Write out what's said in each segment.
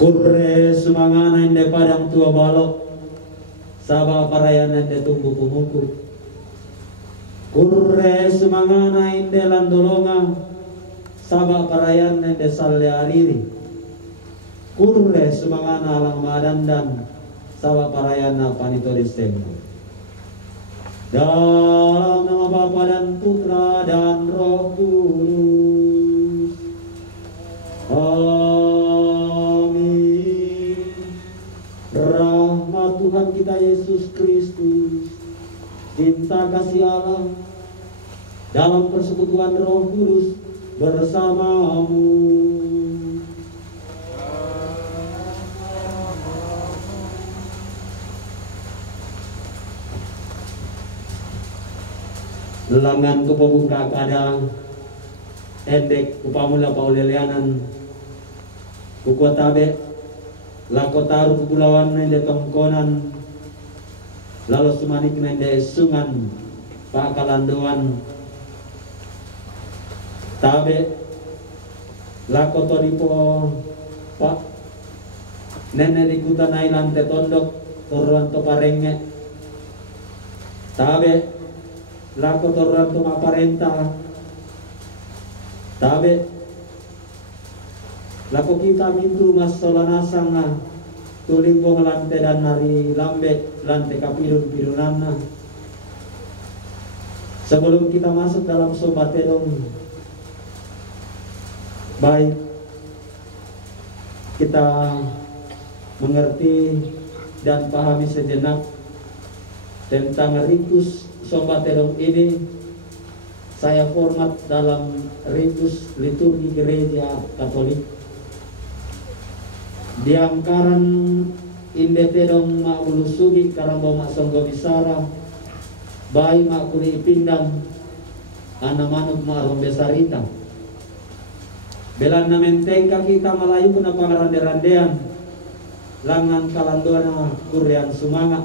Kurre sumangana inde padang tua balok, saba parayana inde tumbuh pumuku. Kurre sumangana inde landolonga, saba parayana inde salle ariri. Kurre sumangana alang madandan, saba parayana panito Desember. Dalam nama Bapa dan Putra dan Roh Kudus. Amin. Rahmat Tuhan kita Yesus Kristus, cinta kasih Allah, dalam persekutuan Roh Kudus bersamamu. Langan kepabungka kadang endek upamula paulelianan kukuatabe lakotaru kepulauan nende tongkonan lalu sumanik nende sungan pakalandoan tabe lakotoripo pak nene dikutan ailante tondok toruan toparenge tabe lako toruan to maparenta tabe lako kita mintu mas solanasanga tulimbong lante dan nari lambe lante kapirun-pirunanna. Sebelum kita masuk dalam sobat edong, baik kita mengerti dan pahami sejenak tentang ritus sobat edong ini. Saya format dalam ritus liturgi gereja Katolik. Di angkaran inde tedong mak ulusugi karambau mak songgo bisara, bayi mak kuli ipindang, ana manuk mak rombesarita. Belan namentengka kita malayu kuna pangarande-randean, langan kalandoana kurian sumanga.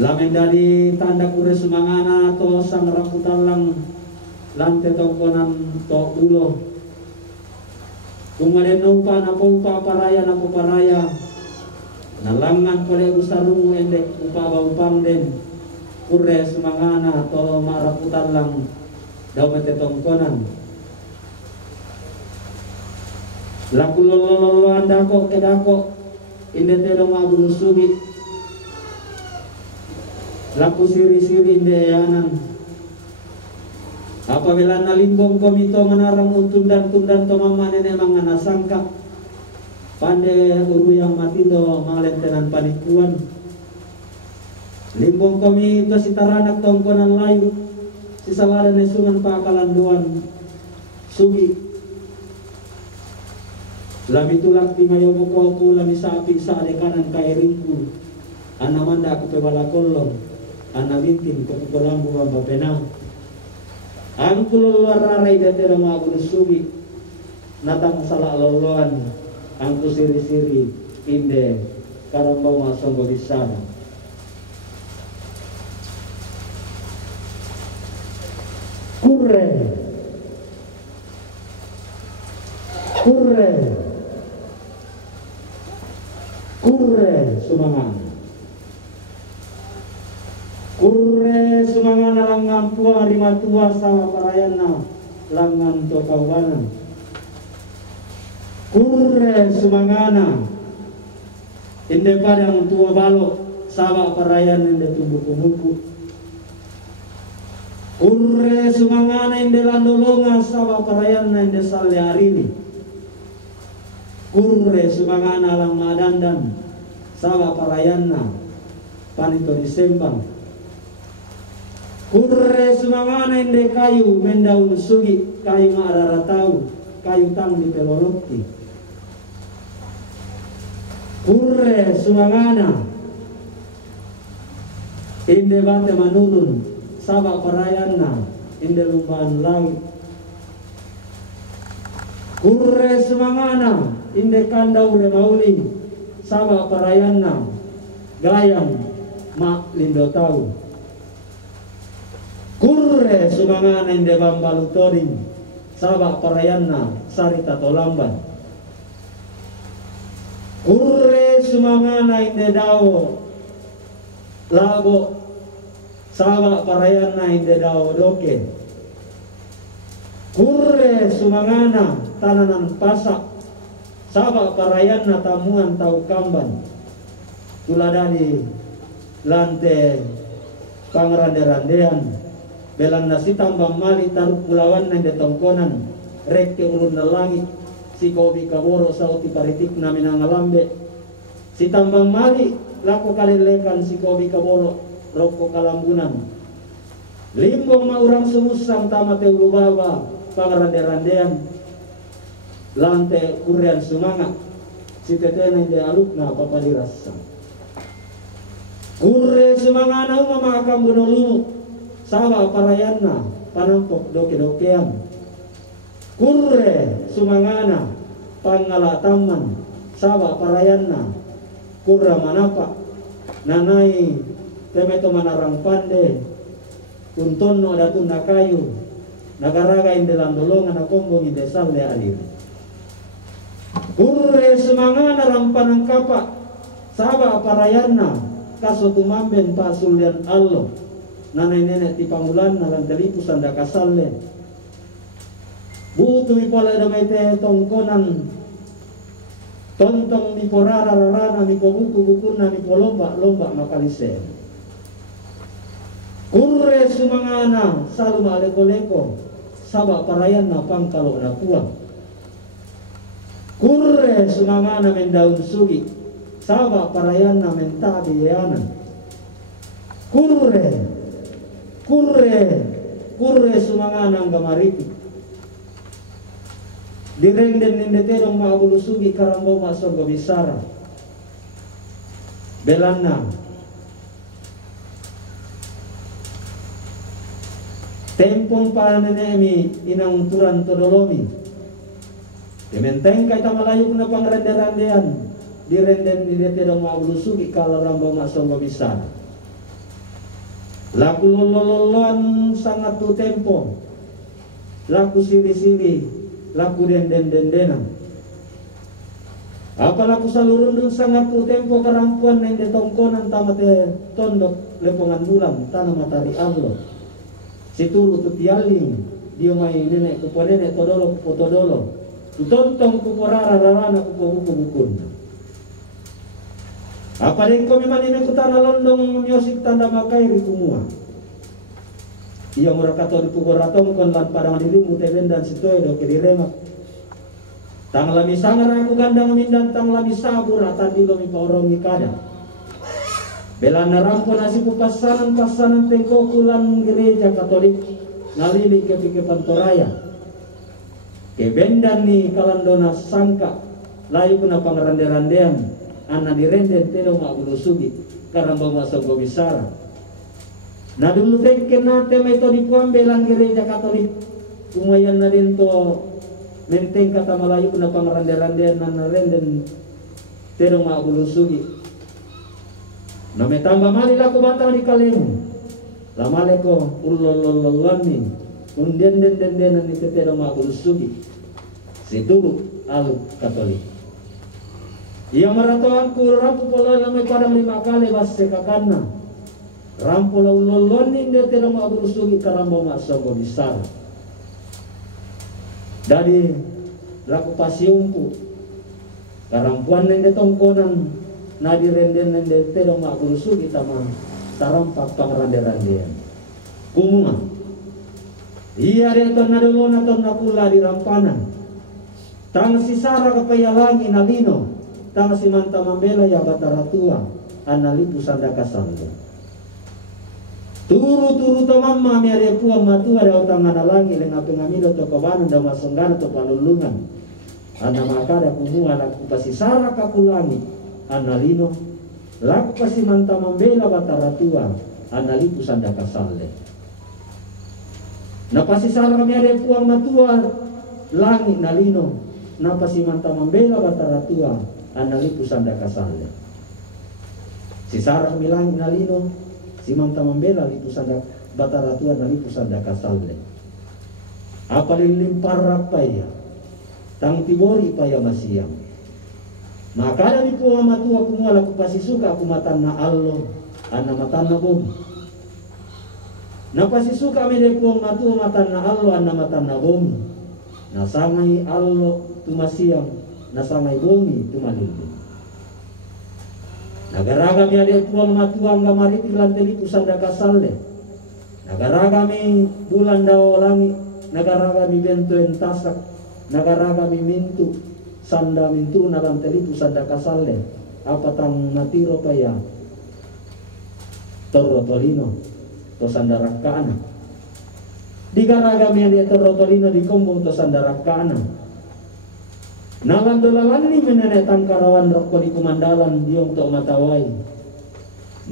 Lamen dari tanda kure sumangana to sang rambutan lang lante tongkonan to ulo. Kungalen numpa na pumpa paraya na puparaya. Nalangan pole usarungu endek upa baupang den. Kure sumangana to maraputan lang daw mete tongkonan. Laku lolo andako kedako indete dong abulusugi. Laku siri-siri indeyanan. Apabila nalimbong komito menarang tundan-tundan to mamane mangana sangka. Pande uru yang matindo malentenan panikuan. Limbong komito si taranak tongkonan layu. Si sawaran nesungan pakalanduan. Sugi. Lami tulak ti mayobo ko lami sapi sa adekanan kairingku. Anamanda aku pebala kolong. Anamintin kolambu amba pena angku lararai datera magu sugi natang salah loloan angku siri-siri inde karambau masonggo bisana kurre kurre kurre sumangan kurre sumangana langan tua rima tua sawa parayana langan to kawana. Kurre sumangana inde padang tua balok sawa parayana inde tumbuh kumuku. Kurre sumangana inde landolonga sawa parayana inde salle arini. Kurre sumangana lang madandan sawa parayana panito disembang. Kurre sumangana inde kayu mendaun sugi kayu ngararatau kayu tang di pelolokti. Kurre sumangana inde bate manurun sabak parayana inde lumban langit. Kurre sumangana inde kandau remauli sabak parayana gayam mak lindo tau. Kurre sumangana inde bambalutorin sabak parayana sarita tolamban. Kurre sumangana inde dao lago sawa parayana inde dao doke. Kurre sumangana tananan pasak sawa parayana tamuan tau kamban. Tuladani lante pangrande-randean belan nasi tambang mali taruh pulawan nende tongkonan rek ke ulun na langit si kobi kaboro sauti paritik na minangalambe si tambang mali lako kalelekan si kobi kaboro roko kalambunan limbong maurang sumusang tamate ulubawa pangrande-randean lante kurian sumanga si tetena inde alukna papadirasa. Kurre sumangana umama akam bunolu sawa parayana panampok doke-dokean. Kurre sumangana pangala taman sawa parayana kurra manapa nanai temeto manarang pande untonno datun nakayu nagaraga inde landolongan akombong inde salle alir. Kurre sumangana rampanang kapa sawa parayana kaso tumamben pasulian Allah nanay nenek ti pangulan nalang kalipu sanda kasalle butu ipola damay te tongkonan tontong mi porara rarana mi pobuku na mi polomba lomba makalise. Kurre sumangana salma leko-leko saba parayan na pangkalo na puang. Kurre sumangana mendaun sugi sawa parayan na mentabi yanan. Kurre sumangana ang gamariti. Direnden nindeterong maabulusugi karambo masong gabisara. Belanna. Tempong panenemi inang turan todolomi. Dementeng kay tamalayok na pangrende-randean. Direnden nindeterong maabulusugi karambo masong gabisara. Laku lolololon sangat tu tempo. Laku sili-sili. Laku den-den-den-denan. Apa laku salurundun sangat tu tempo karampuan nende tongkonan tamate tondok lepongan bulan tanah matahari Allah. Situru tu tialing dia mai nenek kupo nenek todolo kupo todolo. Tutontong kupo rara-rarana kupo buku-bukun. Apa den ko memang ini kutana londong music tanda makai rikumua. Ia murakato di pukul ratong kon lan padang dirimu teben dan situe do ke diremak. Tang lami sangar aku gandang mindan tang lami sabur atadi lomi paorong ikada. Bela narampo nasi pasanan tengko kulan gereja Katolik nalili ke Pantoraya. Ke bendan ni kalandona sangka layu kena pangrande-randean ana direnden telo mak bulusugi karamba masuk gobisara. Nah dulu teken nate metode puambelan gereja Katolik kumayan na din to menteng kata Malayu na pangrande-rande na narenden terong maabulusugi. Na metamba mali lako batang di kalemu. Lamale ko ulolololani unden-den-den ni terong maabulusugi. Situ alu Katolik. Ia maratoan ku rapu pola lamay padang 5 kali bas sekakana. Rampo la ulolon inde terong maabulusugi karambo masogo besar. Dari laku pasiumpu karampuan nende tongkonan nadi renden nende terong maabulusugi tama tarampak pangrande-randean. Kumunga. Iya reton nadolona ton nakula di rampanan. Tang sisara kapayalangi nalino. Tang si manta mambela ya bataratua analipu sanda kasangga. Turu tamamma mi are puang matua da utangan alangi lenga pengamilo to kabanan da masenggana to palulungan. Ana makada kumua laku pasisara kakulangi analino laku pasi manta mambela bataratua analipu sanda kasalle. Na pasisara mi are puang matua langi nalino na pasi manta mambela bataratua analipu sanda kasalle. Sisara mi langi nalino si manta membela lipu sanda bataratua na lipu sanda kasalle. Apa lilim parap paya tang tibori paya masiang. Maka dari puang matua kumala ku pasi suka aku matan na allo anna matan na bumi. Na pasi suka me de puang matua matan na allo anna matan na bumi. Na sangai allo tumasiang, na sangai bumi tumalili. Nagaraga mi ade puang matua angga mariti lanteli kusanda kasalle. Nagaraga mi bulan dao langit, nagaraga mi bento entasak, nagaraga mi mintu sanda mintu nalang telipu sanda kasalle apa tang natiro paya torrotolino to sanda rakana digaraga mi ade torrotolino di kombong to sanda rakana nalan dolalan ni menene tangkarawan rokko di kumandalan diong to matawai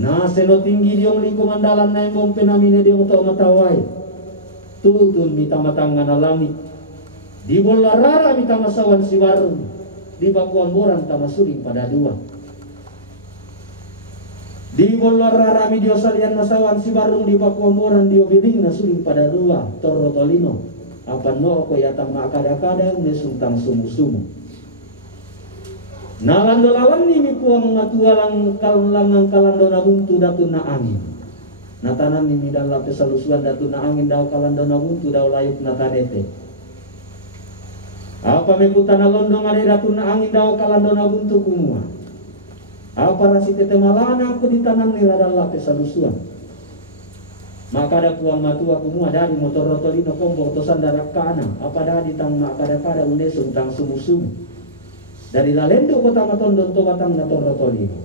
na seno tinggi diong di kumandalan na imong penamine diong to matawai tutun mitamatanga na langit di bolarara mita masawan si warung di bakuan borang tamasuling pada dua di bolarara mi dio salian masawan si warung di bakuan borang dio biling na suling pada dua torrotolino apa no ko yatang makada-kada ne suntang sumu-sumu nalandolawan ni mi puang matualang kalangang kalandona buntu datu na angin natanan ni mi dalla pesalusuan datu na angin daw kalandona buntu daw layuk na tanete. Apa mekutan londong ade datu na angin daw kalandona buntu kumua. Apa rasi tete malana aku ditanan ni radalla pesalusuan. Maka ada puang matua kumua dari motor rotolino kombo tosan darak kana. Apa dari tang makada-kada unde suntang sumu-sumu. Dari lalendo kota matondon to batang na torrotolino.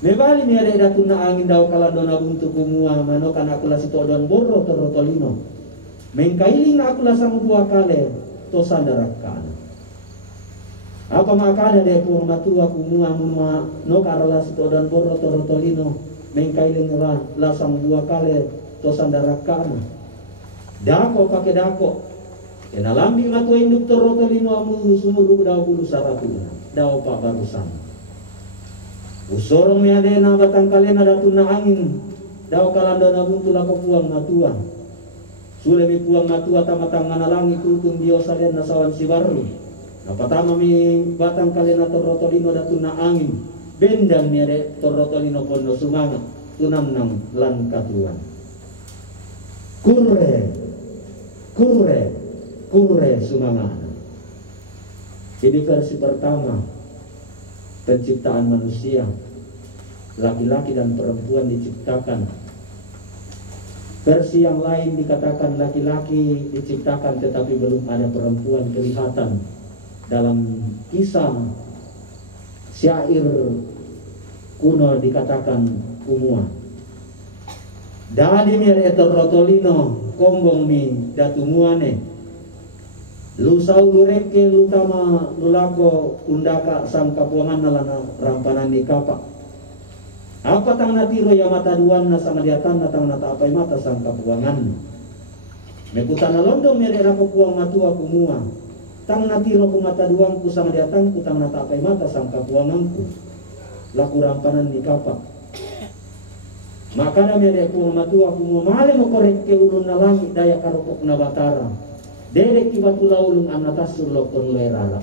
Mebali mi ade datu na angin daw kalandona buntu kumua manokan aku lasi todon borro torrotolino. Mengkailing aku lasang buah kale to sandarakana. Apa makada de puang matua kumua munua no karalas to dan borro torrotolino mengkailing lasang buah kale to sandarakana. Dako pake dako. Kena lambi matua induk torrotolino amu sumuru daw bulu saratuna. Daw pa barusan. Usorong mi ade na batang kalena datu na angin. Daw kalandona buntu lako puang matua. Sule mi puang matua tamatang nganalangi tutun dio salian nasawan si baru. Napatama mi batang kalena torrotolino datu na angin. Bendan mi ade torrotolino pono sumanga tunam nang lan katuan. Kurre sumanga. Ini versi pertama penciptaan manusia. Laki-laki dan perempuan diciptakan. Versi yang lain dikatakan laki-laki diciptakan tetapi belum ada perempuan kelihatan dalam kisah syair kuno dikatakan kumua. Dadi mi torrotolino kombong mi datumuane lusau lureke lutama lulako undaka sang kapuangan nalana rampanan ni kapak. Apa tang natiro ya mata duan na sang diatan na tang nata apai mata sang kapuangan. Mekutan londong mere rako puang matua kumua. Tang natiro ku mata duang ku sang diatan ku tang nata apai mata sang kapuanganku. Laku rampanan ni kapak. Maka na mere puang matua kumua male mo korek ke ulun na langit daya karupok na batara. Derek ki batu laulung anatasur lokon lerara.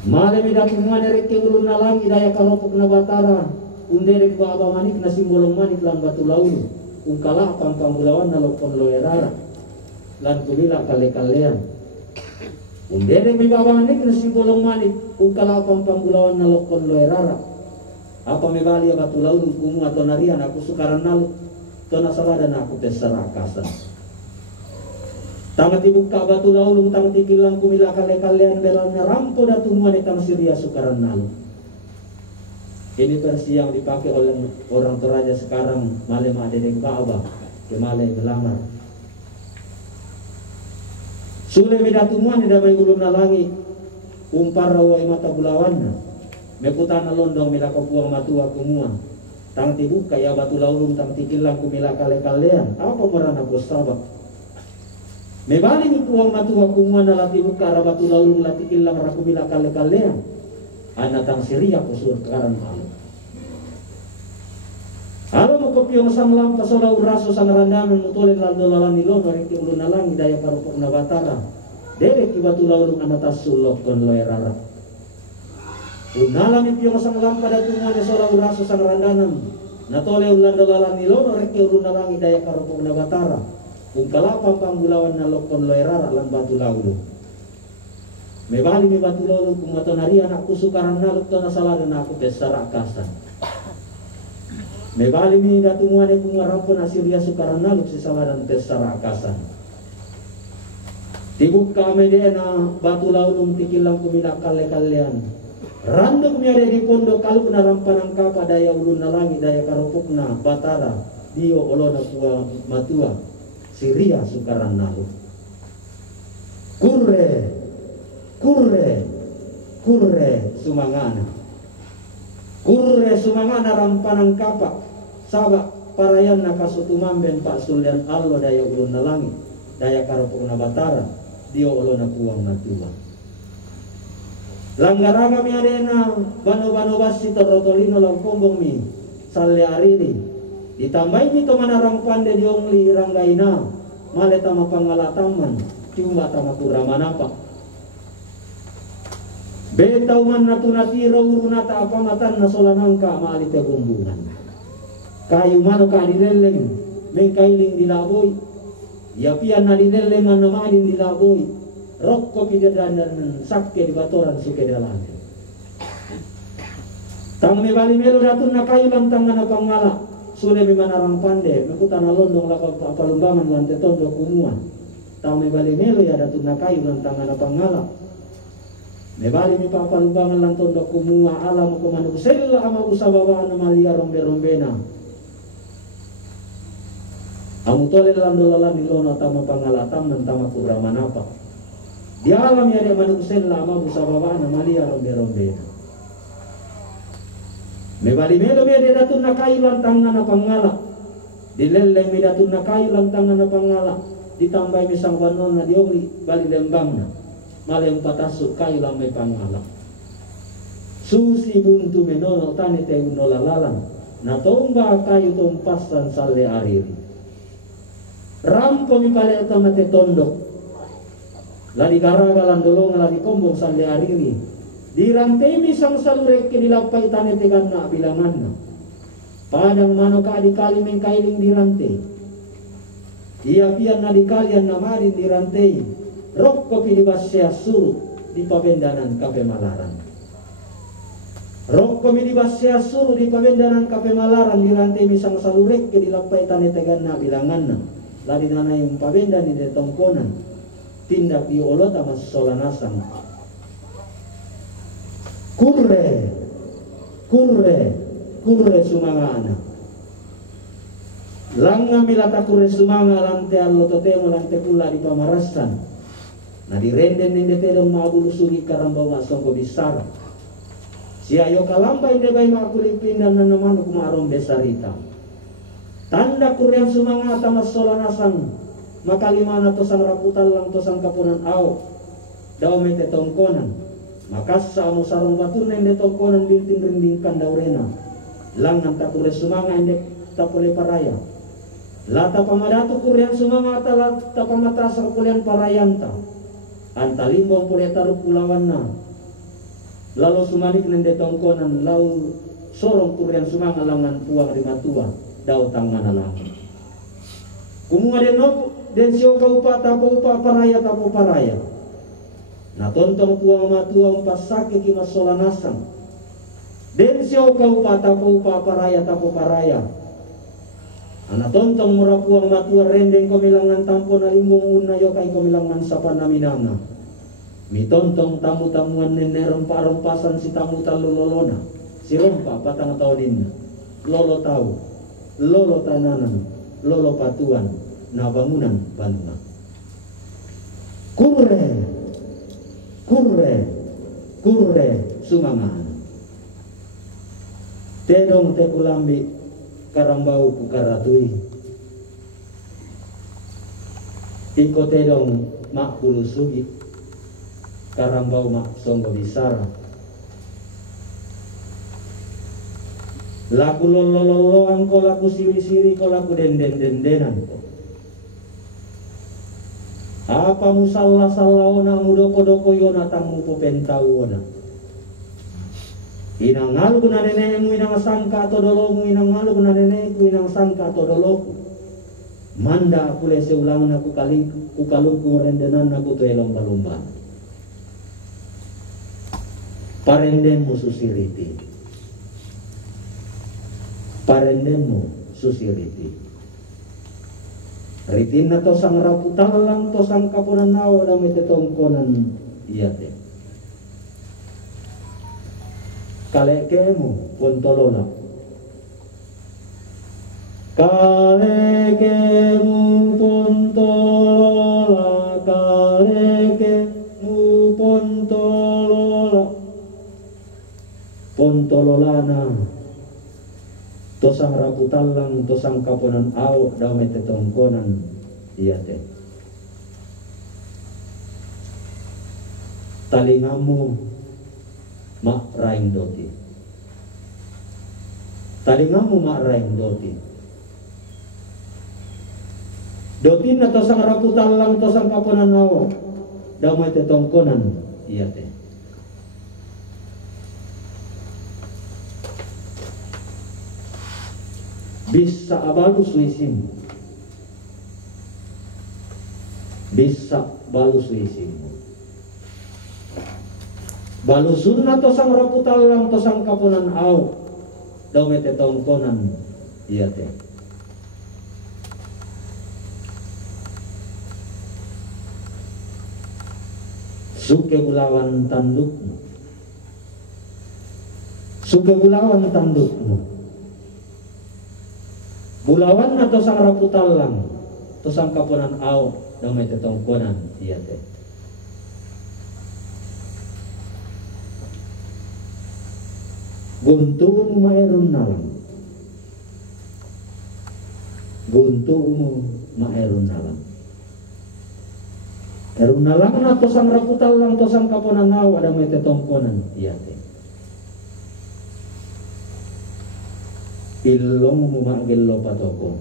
Male mi datu manere ke ulun na langi daya kalopok na batara underek ba aba manik na simbolong manik lan batu laulu ungkala pampambulawan na lokon loerara lan kumila kale-kalean underek mi ba aba manik na simbolong manik ungkala pampambulawan na lokon loerara apa mi bali batu laulu kumu atau narian aku sukaran nalu to nasaladan aku pesarakasan. Tamati buka batu laulung tamati kilang kumila kale-kalean belalnya rampo datu muane tang siria sukaran nalu. Ini versi yang dipakai oleh orang Toraja sekarang male ma dedeng Ka'bah ke male belamar. Sule mi datu muane damai ulun nalangi umpar rawai mata bulawanna. Mekutana londong mila kopuang matua kumua. Tang tibuka ya batu laulung tang tikilang kumila kale-kalean. Apa merana bos sabak? Mebali mi puang matua kumua na lati buka rabatu laulung lati ilang rakumila kale-kalean. Anatang siria kusur karan malu. Halo mo kopiyong sanglam pasola uraso sang randanan mutulen laldo lalani lono reki ulun nalangi daya karupok na batara. Derek ibatu laulung anatas sulok kon loerara. Unalam ipiyong sang lampada tungane sola uraso sang randanan. Natole ulan dalalan nilono reke urunalangi daya karupong na batara. Kung kalapang panggulawan na lokon loerara lan batu laulung. Mebali mi batu laulung kung matonarian aku sukaran naluk to nasaladan aku pesara akasan. Mebali mi datungwane kung ngarampon asiria sukaran naluk si saladan pesara akasan. Tibuk kami dia na batu laulung tikilang kumina kalian. Randok mi ada di pondok kalu na rampanang kapa daya ulun na langi daya karupukna batara dio olona kuwa matua siria sukaran nalu. Kurre sumangana. Kurre sumangana rampanang kapa sabak parayan na kasutumamben pak sulyan allo daya ulun na langi daya karupukna batara dio olona kuwang matua. Langgaraga mi arena bano basi torotolino lang kombong mi salle ariri ditambay mi to manarang pande diongli ranggaina maleta mapangalataman cuma tama kuramanapa betau man natunatiro urunata apa matan nasolanangka maalite bumbungan kayu mano ka dileleng mengkailing dilaboy ya pian na dileleng na namalin dilaboy rokko pidadan sakke di batoran suke dalan. Tang me bali melo datun na kayu lantang na pangala sule mi manarang pande mekutan londong lakon palumbangan lan tetondo kumuan. Tang me bali melo ya datun na kayu lantang na pangala. Me bali mi palumbangan lan tondo kumua alam ko manuk sella ama usabawa na malia rombe-rombena. Amu tole lan dolalan di lono tama pangala taman tama kuramanapa. Di alam ya dia manusia lama busabawa na malia rombe-rombe. Mebali melo dia datun na kayu lantangan na pangala. Dileleng mi datun na kayu lantangan na pangala. Ditambah misang wanon na diongli bali lembang na. Maleng patasuk kayu lamay pangala. Susi buntu menono tani te unolalalan. Na tomba kayu tompasan sale ariri. Rampo mi pale etamate tondok. Ladi garaga landolong ladi kombong sande ariri dirantai misang salurek ke dilapai tane tegan na bilangan na padang mano ka dikali mengkailing dirantai iya pian na dikalian na marin dirantai rokko pi dibasya suru di pabendanan kape malaran rokko mi dibasya suru di pabendanan kape malaran dirantai misang salurek ke dilapai tane tegan na bilangan na ladi nana yung pabendan di detongkonan tindak di olot ama solanasang kurre sumangana langa milata kurre sumanga lante allo totemo lante pula di pamarasan na direnden nende tedong maabulu sugi karamba masongko bisara si ayo kalamba inde bay makulipin dan nanaman kumarom besarita tanda kurre sumanga tama solanasang makalimana to sang raputan lang to sang kapunan ao daw may tetongkonan makas sa amo sarong batun na hindi tongkonan bintin rindingkan daw rena lang ng takure sumanga hindi tapole paraya lata pamadato kurian sumanga talata pamatasa kulian parayanta antalimbong puli tarup pulawan na lalu sumalik ng tongkonan lalu sorong kurian sumanga langan puang rimatua daw tangan alam kumuha din no den siyo kaupa tapo upa paraya tapo paraya na tontong puang matuang pasake kimasolanasan den siyo kaupa tapo upa paraya tapo paraya ana tontong mura puang matua rendeng komilangan tampo na limbong una yo kay komilangan sa panaminanga mi tontong tamu-tamuan nene rompa-rompasan si tamu talulolona si rompa patang taudin lolo tau lolo tananan lolo patuan na bangunan banuna kurre sumangan tedong te kulambi karambau kukaratui iko tedong mak bulu sugi karambau mak songgo bisara laku lololoan ko laku siri-siri ko laku denden-dendenan ko apa pamusalla sallaona mudoko-doko yona tamu popentauona. Inang ngalu na nenekmu, inang sangka atau dolomu, inang ngalu na nenekku, inang sangka atau doloku. Manda aku lese ulangan aku kalungku rendenan aku tuh lomba-lomba. Parendenmu susiriti. Parendenmu susiriti. Ritin na to sang raputalang to sang kapunan nawa dami tetongkonan iya te. Kalekemu pontolola. Kalekemu pontolola, kalekemu pontolola. Pontololana tosang raputalang tosang kapunan aw dami tetongkonan iya te. Talingamu mak raing doti. Talingamu mak raing doti. Doti na tosang raputalang tosang kapunan aw dami tetongkonan iya te. Bisa balus wisim, bisa balus wisim. Balusun na tosang raputalang tosang kapunan aw daw mete tongkonan iya te. Suke bulawan tandukmu, suke bulawan tandukmu. Bulawan na tosang raputalang tosang kapunan aw damay tetongkonan iya te. Guntumu maerun nalang, guntumu maerun nalang. Erun nalang na tosang raputalang tosang kapunan aw damay tetongkonan iya te. Ilong mumagillo patoko.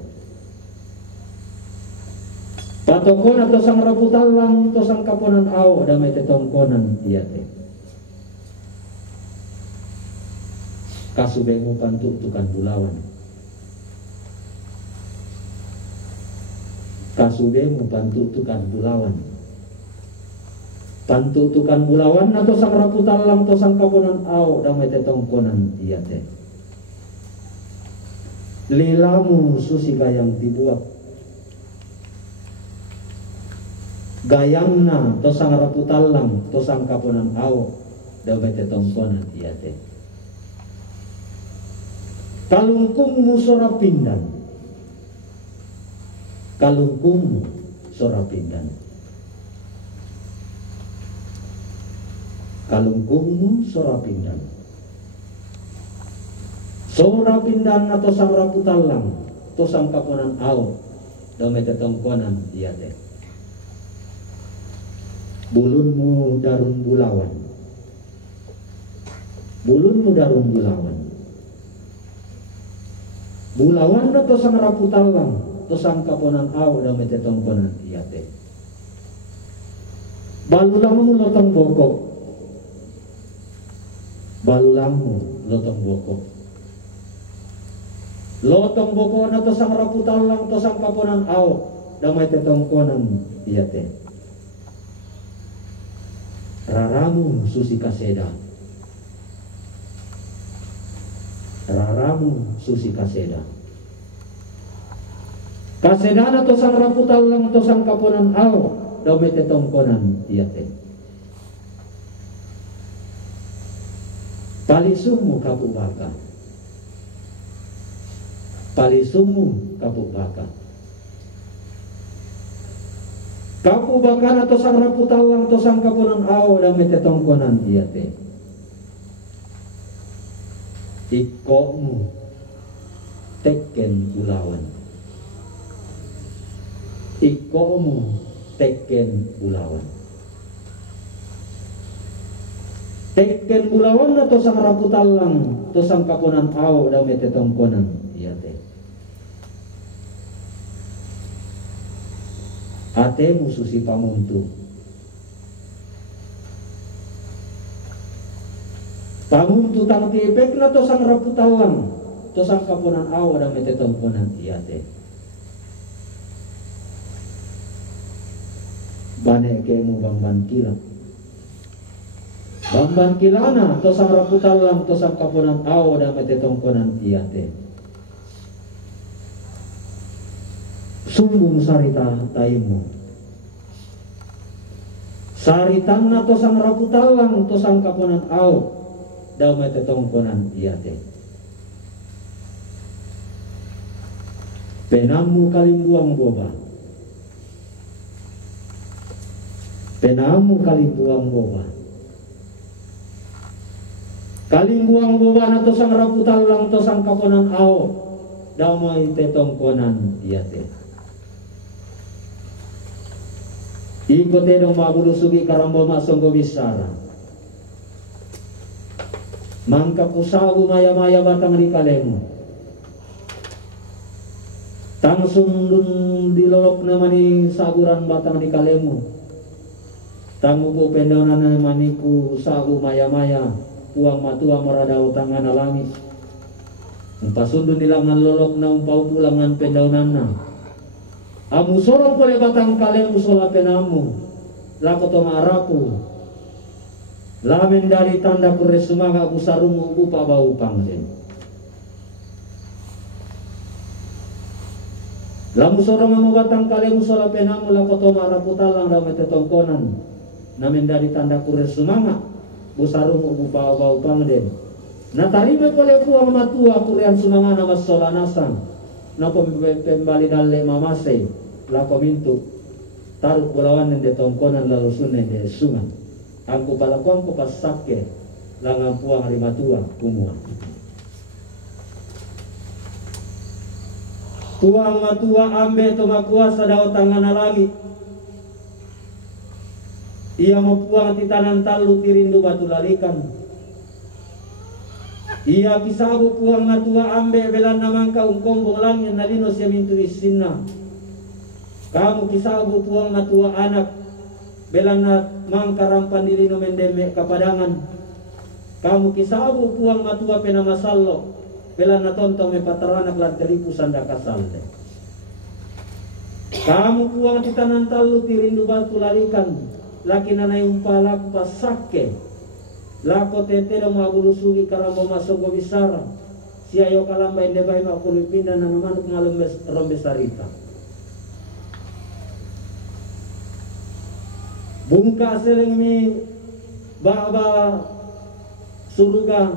Patoko na tosang raputalang tosang kapunan aw damay tetongkonan iya te. Kasubemu pantutukan bulawan. Kasubemu pantutukan bulawan. Pantutukan bulawan na tosang raputalang tosang kapunan aw damay tetongkonan iya te. Lilamu susi gayang dibuat. Gayangna tosang raputalang tosang kapunan aw damay tetongkonan iya te. Kalungkungmu sorapindan. Kalungkungmu sorapindan. Kalungkungmu sorapindan. Sorapindan na tosang raputalang tosang kapunan aw damay tetongkonan iya te. Bulunmu darun bulawan. Bulunmu darun bulawan. Bulawan na tosang raputalang tosang kapunan aw damay tetongkonan iya te. Balulangmu lotong boko. Balulangmu lotong boko. Lotong boko na tosang raputalang tosang kapunan aw damay tetongkonan iya te. Raramu susi kaseda. Raramu susi kaseda. Kaseda na tosang raputalang tosang kapunan aw damay tetongkonan iya te. Palisumu kapubaka. Palisumu kapubaka. Kapubaka na tosang raputalang tosang kapunan aw damay tetongkonan iya te. Ikomu teken bulawan. Ikomu teken bulawan. Teken bulawan na tosang raputalang tosang kapunan aw damay tetongkonan iya te. atemu susi pamuntu. Pamuntu tang tipek na to sang raputawan, to sang kapunan aw ada metetongkonan iate. Bane kemu bamban kila. Bamban kilana to sang raputalang to sang kapunan aw ada metetongkonan iate. Sumbung sarita taimu. Saritan na to sang raputalang to sang kapunan aw daw metetongkonan iate. Penamu kalimbuang boba. Penamu kalimbuang boba. Kalimbuang boba na to sang raputalang to sang kapunan aw daw metetongkonan iate. Ikote dong mabulusugi karambo masonggo bisara. Mangka pusagu maya-maya batang di kalemu. Tang sundun dilolok namani saguran batang di kalemu. Tanguku pendaunan namaniku sagu maya-maya. Puang matua meradau tangan alami. Umpasundun dilangan lolok na umpau pulangan pendaunan na. Amu sorong pole batang kalemu sola penamu. Lakoto marapu. Lamen dari tanda kuresumaga busarumu upa bau pangden. Lamu sorong amu batang kalemu sola penamu lakoto maraputalang dame tetongkonan. Namen dari tanda kuresumaga busarumu upa bau pangden. Natarime pole puang matua kurian sumanga nama sola nasang. Napa pembali dalle mamase lako mintu taruk bulawan nende tongkonan lalu sunen de sungan. Angku palakuang ko pasake langang puang rimatua kumua. Puang matua ambe to makuasa daw tangan lagi. Ia mau puang titanan talu tirindu batu lalikan. Ia pisabu puang matua ambe belan namangka ungkombong langit nalino siya mintu isinna. Kamu kisabu puang matua anak belan na mangkarampan dilino mendeme kapadangan. Kamu kisabu puang matua pena masallo belan na tontong me pataranak lan teripu sanda kasalde. Kamu puang titanan talu tirindu batu lalikan laki nanay umpalaku pasake lako tetero mabulusugi karambo masogo bisara siayo kalamba ende bay makulipinda na namanuk ngalembes rombesarita. Bungka seleng mi baba suruga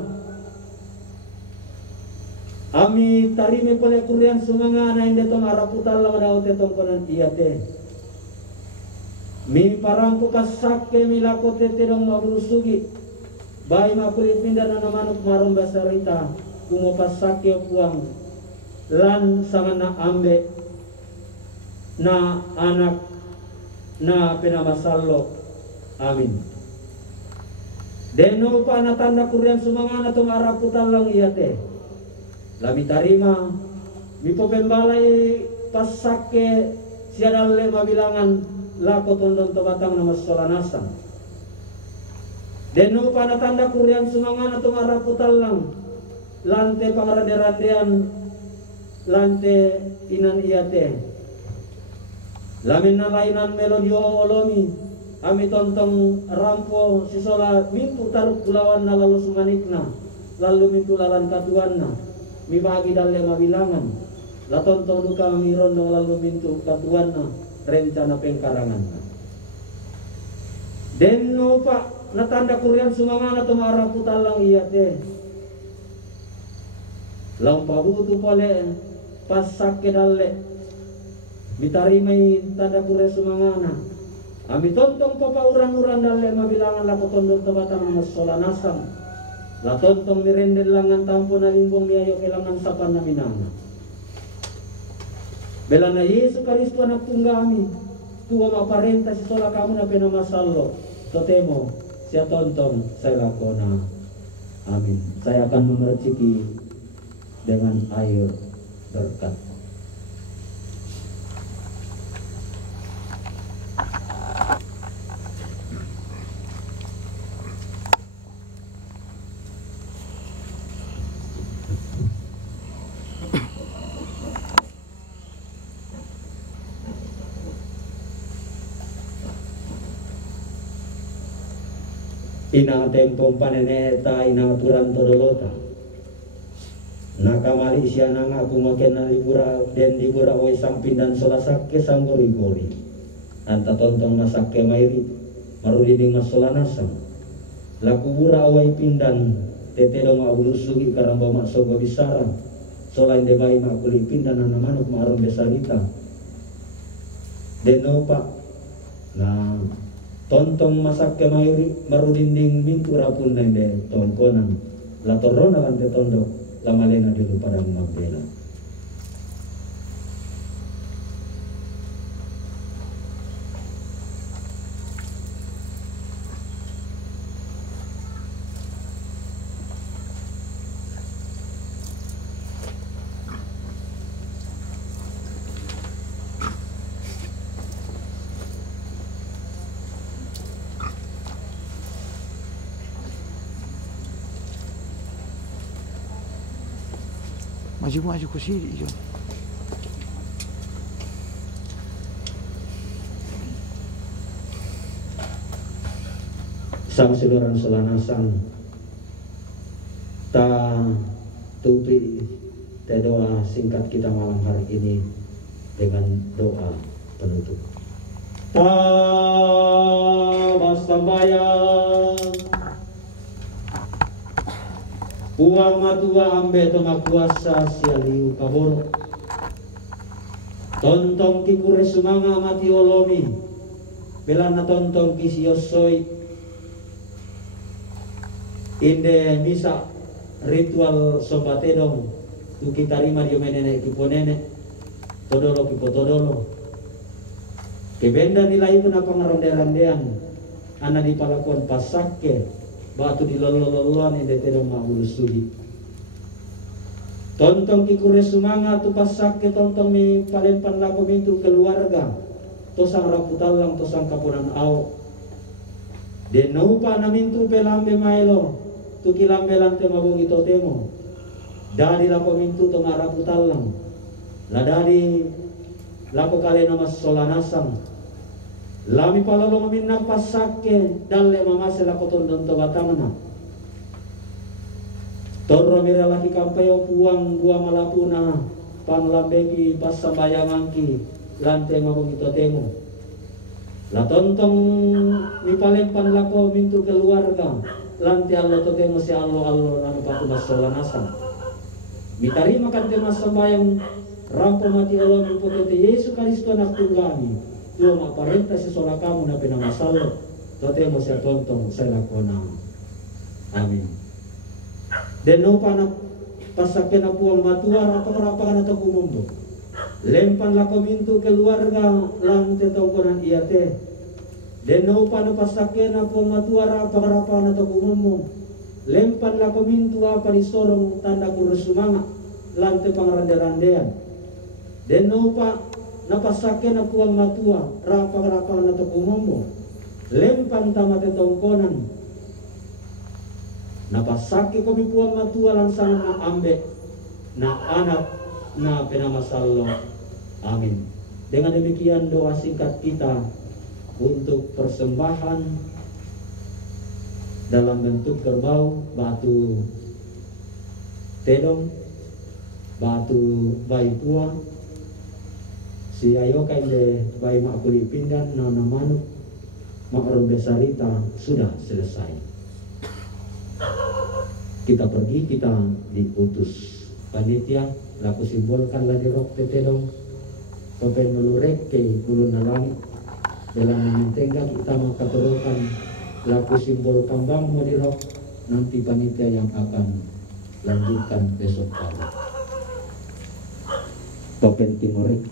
ami tarime pole kurian sumanga na inde tong araputal lama daw tetong konan iate mi parangku pasake mi lako tete dong mabrusugi bai makulipinda na namanuk marom basarita kumo pasake puang lan sangana ambe na anak na pinamasallo. Amin. Deno pa na tanda kurian sumanga na tong araputan lang iyate. Lami tarima mi po pembalay pasake siya dalle mabilangan lako tondon to batang na masolanasan. Deno pa na tanda kurian sumanga na tong araputan lang lante pangrade-radean lante inan iyate. Lamin na lainan melodio olomi ami tontong rampo sisola mintu taruk kulawan na lalu sumanikna lalu mintu lalan katuan na mi bagi dalle mabilangan la tontong duka miron no lalu mintu katuan na rencana pengkarangan na denno pa natanda kurian sumangana to marapu talang iyate lang pabutu pole pasak dalle mitarimay tanda kure sumangana ami tontong papauran-uran dalle mabilangan lako tondong tabatang masolanasang la tontong mirendel langan tampo na limbong niayo kailangan sapan na minanga bela na Yesu Kristo anak tunggami tuwa maparenta si sola kamu na penamasalo totemo siya tontong saya lakona. Amin. Saya akan memerciki dengan air berkat. ina tempom paneneta ina aturan todolota nakamali siana ngaku makena libura den libura oi sampin dan solasakke sanggori-gori anta tontong masakke mairi marudiding masolanasam laku bura awai pindan tetedong abulusugi karamba maksogo bisara solain debai makuli pindan nana manuk maarum besarita denopa nah tontong masakke mairi marudinding mintu rapun nende tongkonan la torona lante tondok lamalena dulu padang mabela. Maju ke sini John. Sang siluran selanasan ta tupi te doa singkat kita malam hari ini dengan doa penutup. Ta basambayang uang matua ambe toma kuasa sialiu kaboro tontong kikure sumanga mati olomi belana tontong kisiosoi inde misa ritual sobatedong tu kita rima dio menene kiponene todolo kipotodolo kebenda nilai pun apa ngaronde-randean ana dipalakuan pasake batu di lolo-loloan yang detedong mabulusugi tontong kikure sumanga tu pasake tontong mi palempan lako mintu keluarga tosang raputalang tosang kapunan au denaupa na mintu pelambe maelo tu kilambe lante mabungi totemo dari lako mintu to maraputalang la dari lako kalena mas solanasang lami palolo minna pasake dalle mamase la kotondon to batamana torro mira laki kampayo puang gua malapuna panglambeki pasambayangangki lante mabong ito temo la tontong mi palempan lako mintu keluarga lante allo to temo si allo nanu patu masolanasa mitari makan tema sambayang rampo mati Allah mi potote Yesus Kristus anak tunggami tuo maparenta si sola kamu na pinamasalo tote mo siya tontong sa lakona amin den no pana pasake na puang matuar atau rapakan atau kumumbo lempan lako mintu keluarga lante tongkonan iate den no pana pasake na puang matuar rapakan atau kumumbo lempan lako mintu apa di sorong tanda kurus sumanga lante pangarande-randean den no pa napasake na puang matua rapa-rapa na to kumomo lempan tamate tongkonan napasake ko mi puang matua langsang na ambe na anak na penamasalo amin. Dengan demikian doa singkat kita untuk persembahan dalam bentuk kerbau batu tedong batu bayi puang si ayo kainde bayi makuli pindan nana manuk makrum besarita sudah selesai. Kita pergi, kita diutus panitia laku simbolkan lagi rok tetedong topen melurek ke bulu nalangi dalam menentengga kita makaturokan laku simbol kambang mau dirok nanti panitia yang akan lanjutkan besok kali topen timorek.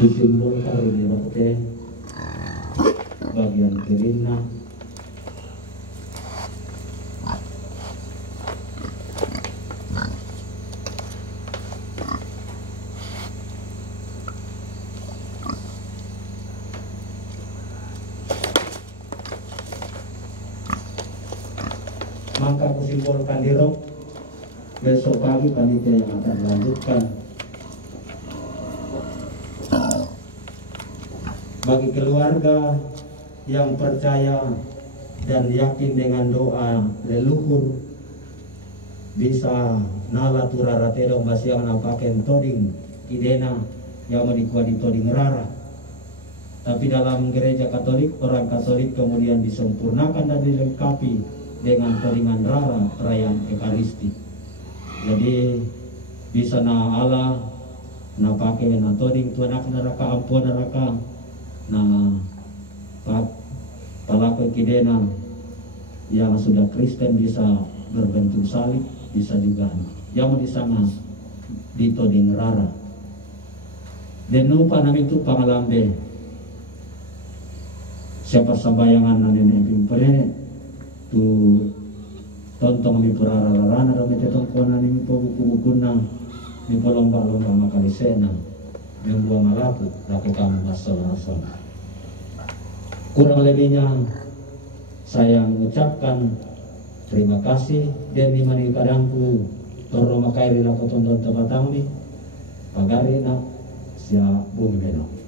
Disimbolkan di rokte bagian kirinya maka aku simbolkan di rok. Besok pagi panitia yang akan melanjutkan. Bagi keluarga yang percaya dan yakin dengan doa leluhur, bisa nala turara tedong basiang nampaken toding idena yang medikua di toding rara. Tapi dalam gereja Katolik, orang Katolik kemudian disempurnakan dan dilengkapi dengan todingan rara perayaan Ekaristi. Jadi bisa na Allah na pakai na toding tuanak neraka ampun neraka na palaku kidena yang sudah Kristen bisa berbentuk salib, bisa juga yang di sana ditoding rara. Dan lupa nami itu pangalambe siapa sambayangan na nenek pimpere tu tontong mi purara rarana do metetong kona ni mi buku-buku na mi lomba-lomba makalisena yang buang malaku lakukan asal-asal. Kurang lebihnya saya mengucapkan terima kasih dan di mana kadangku toro makairi laku tonton tempat kami pagarina siap bumi beno.